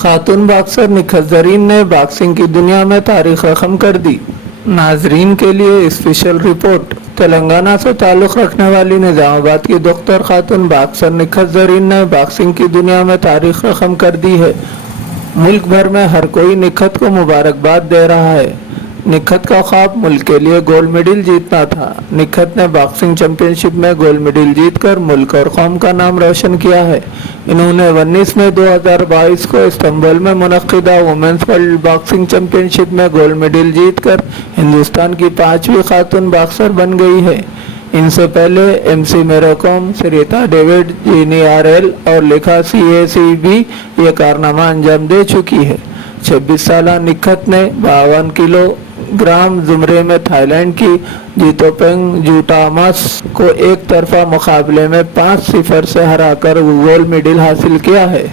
خاتون باکسر نکہت زرین نے باکسنگ کی دنیا میں تاریخ رقم کر دی۔ ناظرین کے لیے اسپیشل رپورٹ۔ تلنگانہ سے تعلق رکھنے والی نظام آباد کی دختر خاتون باکسر نکہت زرین نے باکسنگ کی دنیا میں تاریخ رقم کر دی ہے۔ ملک بھر میں ہر کوئی نکہت کو مبارکباد دے رہا ہے۔ نکہت کا خواب ملک کے لیے گولڈ میڈل جیتنا تھا۔ نکہت نے باکسنگ چمپئین شپ میں گولڈ میڈل جیت کر ملک اور قوم کا نام روشن کیا ہے۔ انہوں نے ومینس میں 2022 کو استنبول میں منعقدہ ومینس ورلڈ باکسنگ چمپئین شپ میں گولڈ میڈل جیت کر ہندوستان کی 5ویں خاتون باکسر بن گئی ہے۔ ان سے پہلے ایم سی میری کوم، سریتا ڈیوڈ، جینی آر-ایل اور لیکھا سی بھی یہ کارنامہ انجام دے چکی ہے۔ 26 سالہ نکہت نے 52 کلو گرام زمرے میں تھائی لینڈ کی جیتوپنگ جوٹاماس کو ایک طرفہ مقابلے میں 5-0 سے ہرا کر گولڈ میڈل حاصل کیا ہے۔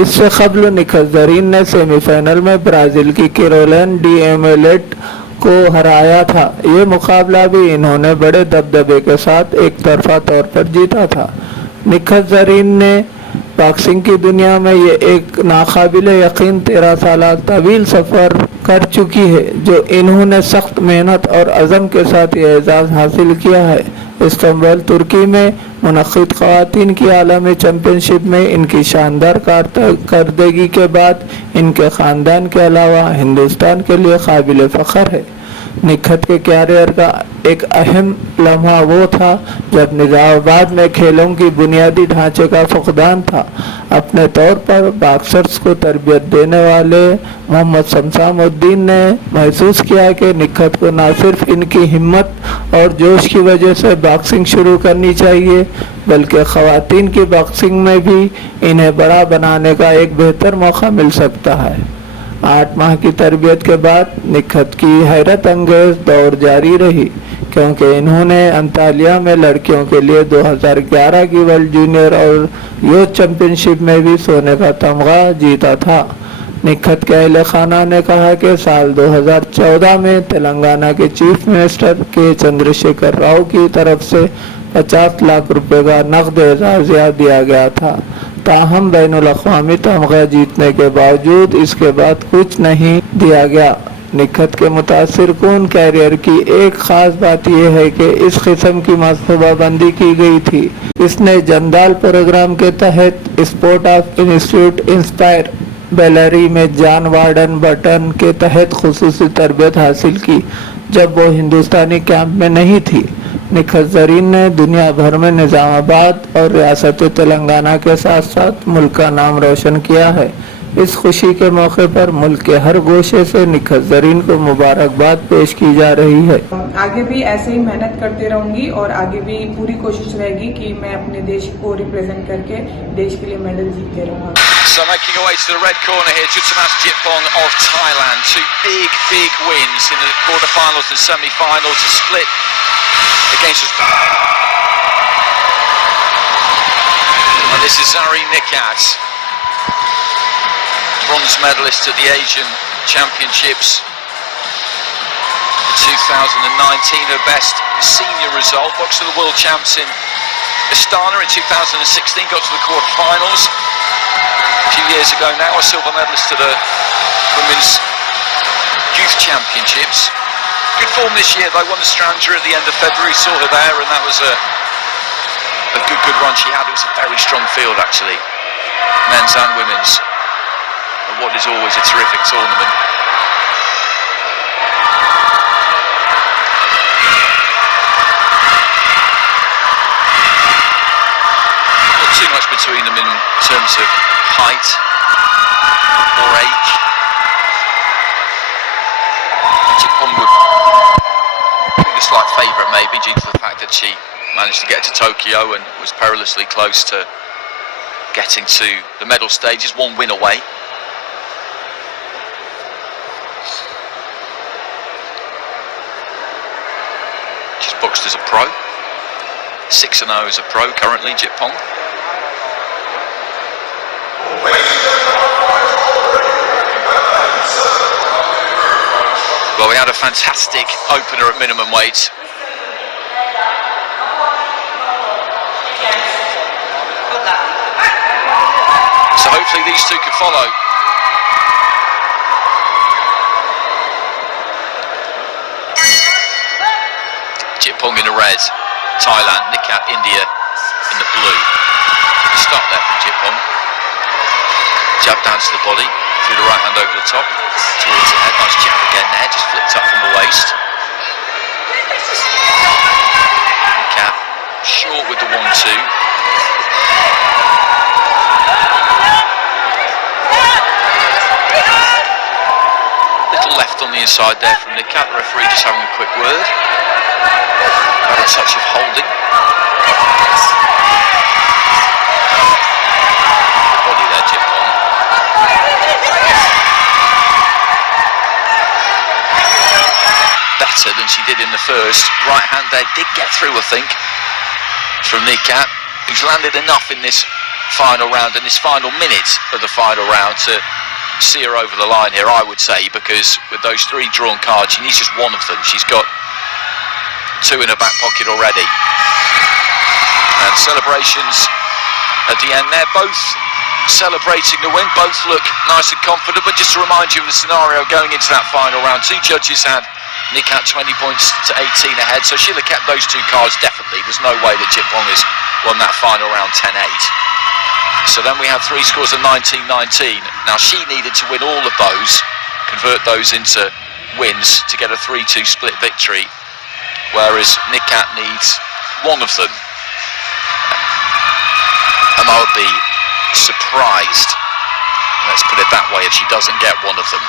اس سے قبل نکہت زرین نے سیمی فائنل میں برازیل کی کیرولین ڈی ایمیلیٹ کو ہرایا تھا۔ یہ مقابلہ بھی انہوں نے بڑے دبدبے کے ساتھ ایک طرفہ طور پر جیتا تھا۔ نکہت زرین نے باکسنگ کی دنیا میں یہ ایک ناقابل یقین 13 سالہ طویل سفر کر چکی ہے، جو انہوں نے سخت محنت اور عزم کے ساتھ یہ اعزاز حاصل کیا ہے۔ استنبول ترکی میں منعقد خواتین کی عالمی چیمپئن شپ میں ان کی شاندار کارکردگی کے بعد ان کے خاندان کے علاوہ ہندوستان کے لیے قابل فخر ہے۔ نکہت کے کیریئر کا ایک اہم لمحہ وہ تھا جب نظام آباد میں کھیلوں کی بنیادی ڈھانچے کا فقدان تھا۔ اپنے طور پر باکسرز کو تربیت دینے والے محمد شمشام الدین نے محسوس کیا کہ نکہت کو نہ صرف ان کی ہمت اور جوش کی وجہ سے باکسنگ شروع کرنی چاہیے، بلکہ خواتین کی باکسنگ میں بھی انہیں بڑا بنانے کا ایک بہتر موقع مل سکتا ہے۔ 8 ماہ کی تربیت کے بعد نکہت کی حیرت انگیز دور جاری رہی، کیونکہ انہوں نے انطالیہ میں لڑکیوں کے لیے 2011 کی ورلڈ جونیئر اور یوتھ چیمپئن شپ میں بھی سونے کا تمغہ جیتا تھا۔ نکہت کے اہل خانہ نے کہا کہ سال 2014 میں تلنگانہ کے چیف منسٹر کے چندر شیکھر راؤ کی طرف سے 50 لاکھ روپے کا نقد اعزازیہ دیا گیا تھا۔ تاہم بین الاقوامی تمغہ جیتنے کے باوجود اس کے بعد کچھ نہیں دیا گیا۔ نکہت کے متاثر کن کیریئر کی ایک خاص بات یہ ہے کہ اس قسم کی منصوبہ بندی کی گئی تھی۔ اس نے جندال پروگرام کے تحت اسپورٹ آف انسٹیٹیوٹ انسپائر بیلری میں جان وارڈن بٹن کے تحت خصوصی تربیت حاصل کی جب وہ ہندوستانی کیمپ میں نہیں تھی۔ نکہت زرین نے دنیا بھر میں نظام آباد اور ریاست تلنگانہ کے ساتھ ساتھ ملک کا نام روشن کیا ہے۔ اس خوشی کے موقع پر ملک کے ہر گوشے سے نکہت زرین کو مبارکباد پیش کی جا رہی ہے۔ آگے بھی ایسے ہی محنت کرتے رہوں گی اور آگے بھی پوری کوشش رہے گی کہ میں اپنے دیش کو ریپریزنٹ کر کے دیش کے لیے میڈل جیتتے رہوں گا۔ So making away to the red corner here, Jitpong of Thailand. 2 big wins in the quarterfinals and semi-finals, a split against and this is Zareen Nikhat, bronze medalist at the Asian Championships 2019, her best senior result. Boxed to the world champs in Astana in 2016, got to the quarterfinals. A few years ago now, a silver medalist at the women's youth championships. Good form this year. They won the Stranger at the end of February, saw her there, and that was a good run she had. It was a very strong field actually, men's and women's, and what is always a terrific tournament. Not too much between them in terms of height or age. Jitpong would be the slight favourite maybe due to the fact that she managed to get to Tokyo and was perilously close to getting to the medal stages, one win away. She's boxed as a pro, 6-0 as a pro currently, Jitpong. Well, we had a fantastic opener at minimum weight. So hopefully these two can follow. the red, Thailand, Nikhat, India in the blue. Start there from Chipong. Jab down to the body, through the right hand over the top, towards the head. Nice jab again there, just flipped up from the waist. Nikhat, short with the 1-2. Little left on the inside there from Nikhat. The referee just having a quick word. Got a touch of holding. Body there, Chipong. Better than she did in the first. Right hand there did get through, I think, from Nikhat, who's landed enough in this final round, in this final minute of the final round, to see her over the line here, I would say, because with those 3 drawn cards, she needs just one of them. She's got 2 in her back pocket already. And celebrations at the end there, both celebrating the win, both look nice and confident. But just to remind you of the scenario going into that final round, 2 judges had Nikhat 20 points to 18 ahead, so she'll have kept those 2 cards definitely. There's no way that Chipong has won that final round 10-8. So then we have 3 scores of 19-19. Now she needed to win all of those, convert those into wins to get a 3-2 split victory, whereas Nikhat needs one of them. And I would be surprised, let's put it that way, if she doesn't get one of them.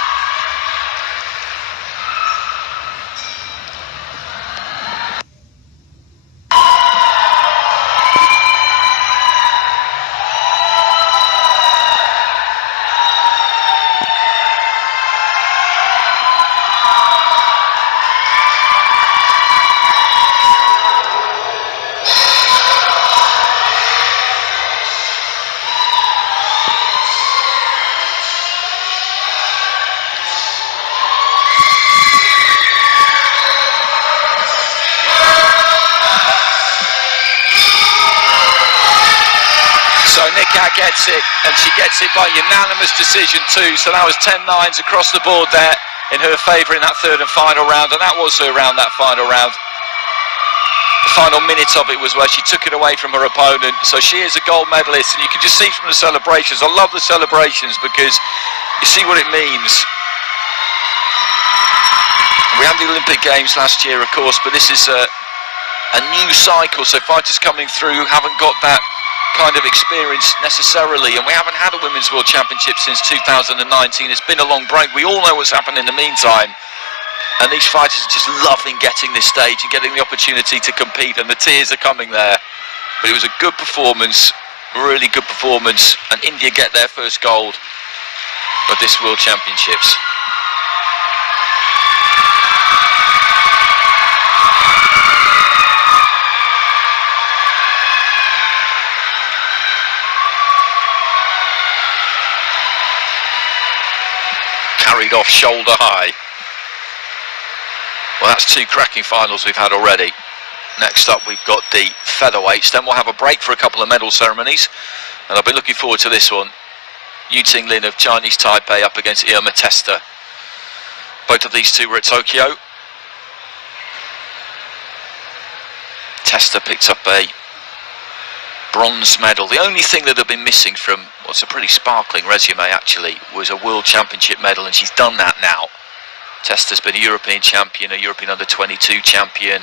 Nikhat gets it, and she gets it by unanimous decision too, so that was 10-9s across the board there in her favour in that 3rd and final round, and that was her round, that final round. The final minute of it was where she took it away from her opponent, so she is a gold medalist, and you can just see from the celebrations. I love the celebrations because you see what it means. We had the Olympic Games last year, of course, but this is a new cycle, so fighters coming through haven't got that kind of experience necessarily, and we haven't had a Women's World Championship since 2019. It's been a long break. We all know what's happened in the meantime, and these fighters are just loving getting this stage and getting the opportunity to compete, and the tears are coming there. But it was a good performance, really good performance, and India get their first gold of this World Championships. Carried off shoulder high. Well, that's 2 cracking finals we've had already. Next up we've got the featherweights, then we'll have a break for a couple of medal ceremonies, and I've been looking forward to this one. Yu Ting-Lin of Chinese Taipei up against Irma Testa. Both of these 2 were at Tokyo. Testa picked up a bronze medal. The only thing that had been missing from what's a pretty sparkling resume actually was a World Championship medal, and she's done that now. Testa's been a European champion, a European under-22 champion,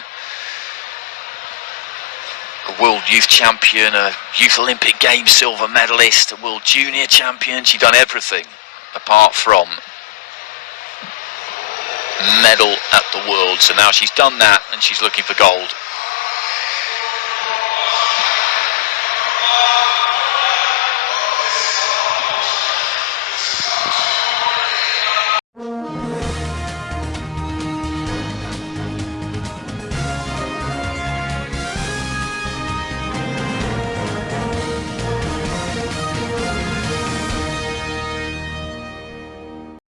a World Youth champion, a Youth Olympic Games silver medalist, a World Junior champion. She's done everything apart from medal at the World. So now she's done that and she's looking for gold.